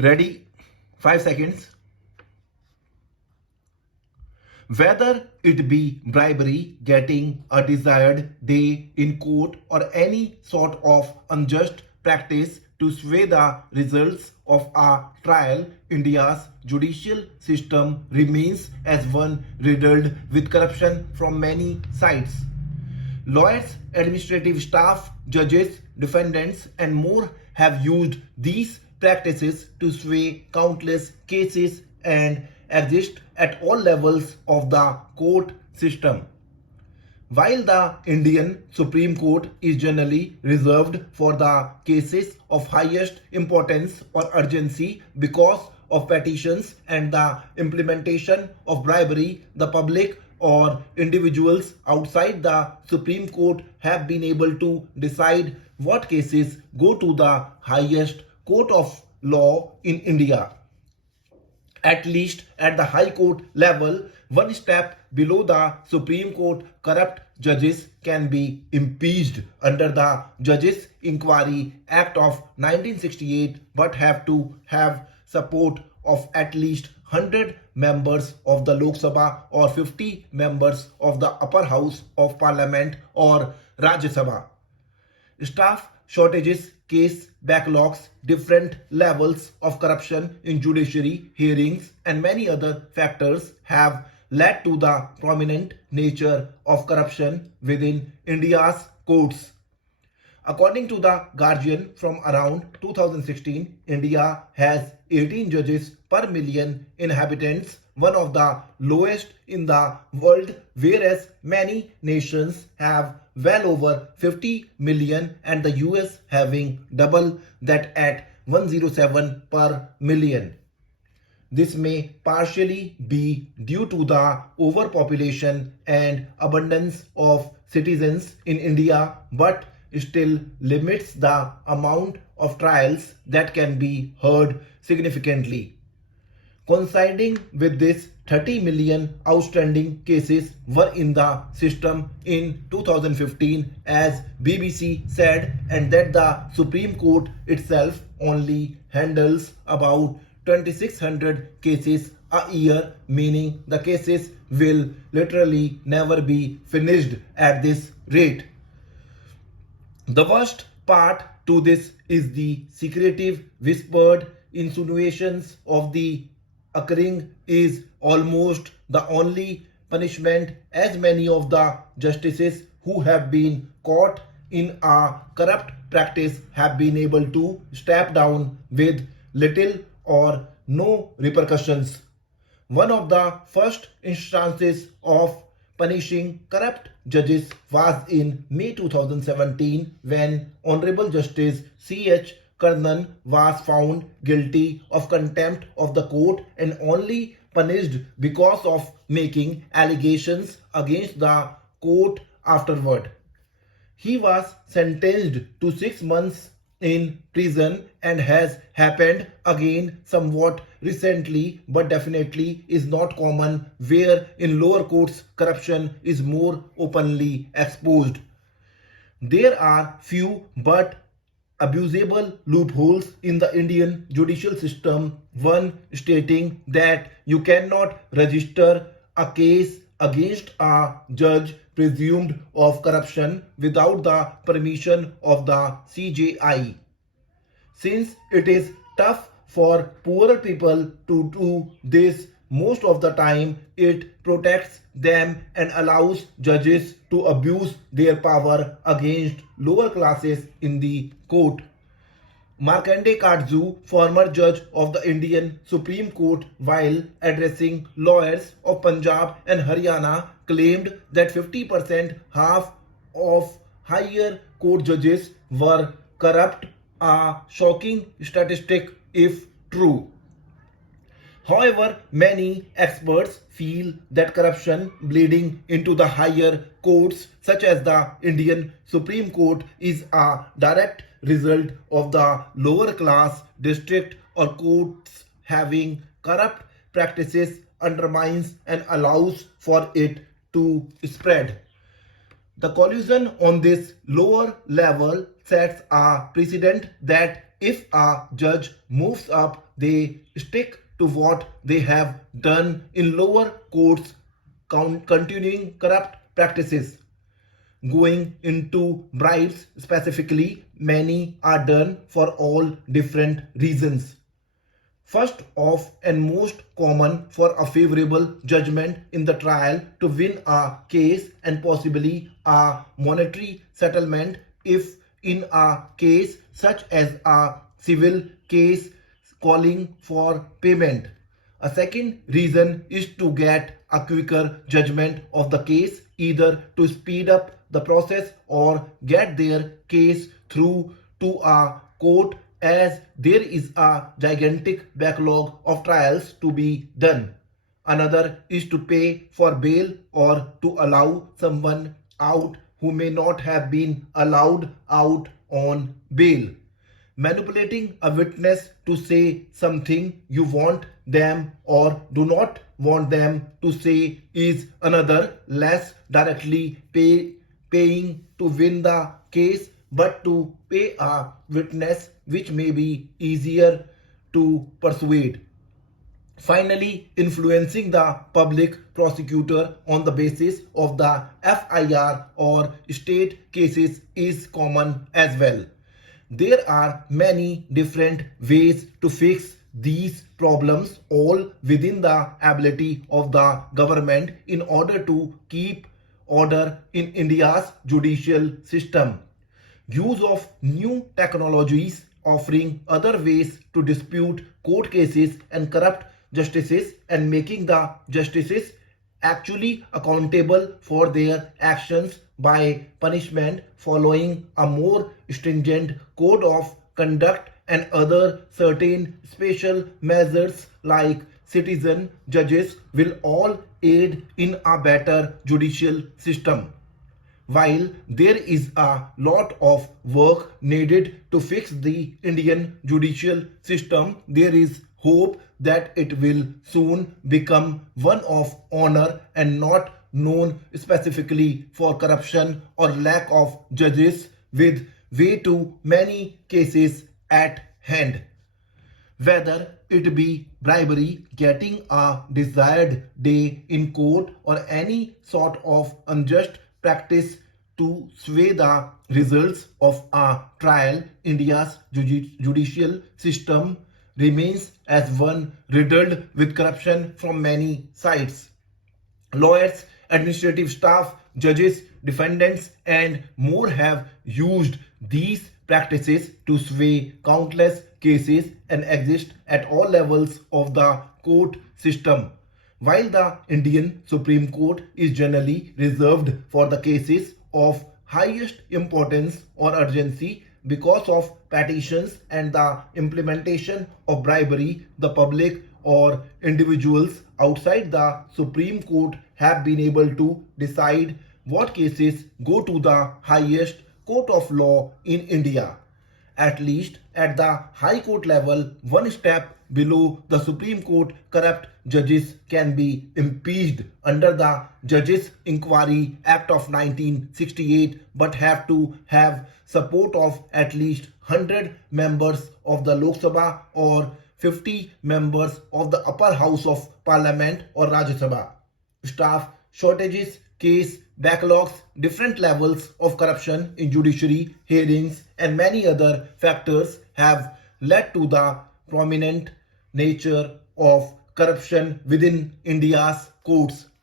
Ready? 5 seconds. Whether it be bribery, getting a desired day in court, or any sort of unjust practice to sway the results of a trial, India's judicial system remains as one riddled with corruption from many sides. Lawyers, administrative staff, judges, defendants, and more have used these practices to sway countless cases and exist at all levels of the court system. While the Indian Supreme Court is generally reserved for the cases of highest importance or urgency because of petitions and the implementation of bribery, the public or individuals outside the Supreme Court have been able to decide what cases go to the highest court of law in India. At least at the High Court level, one step below the Supreme Court, corrupt judges can be impeached under the Judges Inquiry Act of 1968 but have to have support of at least 100 members of the Lok Sabha or 50 members of the Upper House of Parliament or Rajya Sabha. Staff shortages, case backlogs, different levels of corruption in judiciary hearings, and many other factors have led to the prominent nature of corruption within India's courts. According to the Guardian, from around 2016, India has 18 judges per million inhabitants, one of the lowest in the world, whereas many nations have well over 50 million and the US having double that at 107 per million. This may partially be due to the overpopulation and abundance of citizens in India, but still limits the amount of trials that can be heard significantly. Coinciding with this, 30 million outstanding cases were in the system in 2015, as BBC said, and that the Supreme Court itself only handles about 2600 cases a year, meaning the cases will literally never be finished at this rate. The worst part to this is the secretive, whispered insinuations of the occurring is almost the only punishment, as many of the justices who have been caught in a corrupt practice have been able to step down with little or no repercussions. One of the first instances of punishing corrupt judges was in May 2017 when Honorable Justice C.H. Karnan was found guilty of contempt of the court and only punished because of making allegations against the court afterward. He was sentenced to 6 months in prison and has happened again somewhat recently, but definitely is not common, where in lower courts corruption is more openly exposed. There are few but abusable loopholes in the Indian judicial system, one stating that you cannot register a case against a judge presumed of corruption without the permission of the CJI. Since it is tough for poorer people to do this, most of the time it protects them and allows judges to abuse their power against lower classes in the court. Markandeya Katzu, former judge of the Indian Supreme Court, while addressing lawyers of Punjab and Haryana, claimed that 50%, half of higher court judges, were corrupt, a shocking statistic if true. However, many experts feel that corruption bleeding into the higher courts, such as the Indian Supreme Court, is a direct result of the lower class district or courts having corrupt practices, undermines and allows for it to spread. The collusion on this lower level sets a precedent that If a judge moves up, they stick to what they have done in lower courts, continuing corrupt practices. Going into bribes specifically, many are done for all different reasons. First off, and most common, for a favorable judgment in the trial, to win a case and possibly a monetary settlement if in a case such as a civil case calling for payment. A second reason is to get a quicker judgment of the case, either to speed up the process or get their case through to a court, as there is a gigantic backlog of trials to be done. Another is to pay for bail or to allow someone out who may not have been allowed out on bail. Manipulating a witness to say something you want them or do not want them to say is another, less directly paying to win the case, but to pay a witness, which may be easier to persuade. Finally, influencing the public prosecutor on the basis of the FIR or state cases is common as well. There are many different ways to fix these problems, all within the ability of the government in order to keep order in India's judicial system. Use of new technologies offering other ways to dispute court cases and corrupt justices, and making the justices actually accountable for their actions by punishment, following a more stringent code of conduct and other certain special measures like citizen judges will all aid in a better judicial system. While there is a lot of work needed to fix the Indian judicial system, there is hope that it will soon become one of honor and not known specifically for corruption or lack of judges, with way too many cases at hand. Whether it be bribery, getting a desired day in court, or any sort of unjust practice to sway the results of a trial, India's judicial system remains as one riddled with corruption from many sides. Lawyers, administrative staff, judges, defendants, and more have used these practices to sway countless cases and exist at all levels of the court system. While the Indian Supreme Court is generally reserved for the cases of highest importance or urgency because of petitions and the implementation of bribery, the public or individuals outside the Supreme Court have been able to decide what cases go to the highest court of law in India. At least at the High Court level, one step below the Supreme Court, corrupt judges can be impeached under the Judges Inquiry Act of 1968, but have to have support of at least 100 members of the Lok Sabha or 50 members of the upper house of Parliament or Rajya Sabha. Staff shortages, case backlogs, different levels of corruption in judiciary hearings, and many other factors have led to the prominent nature of corruption within India's courts.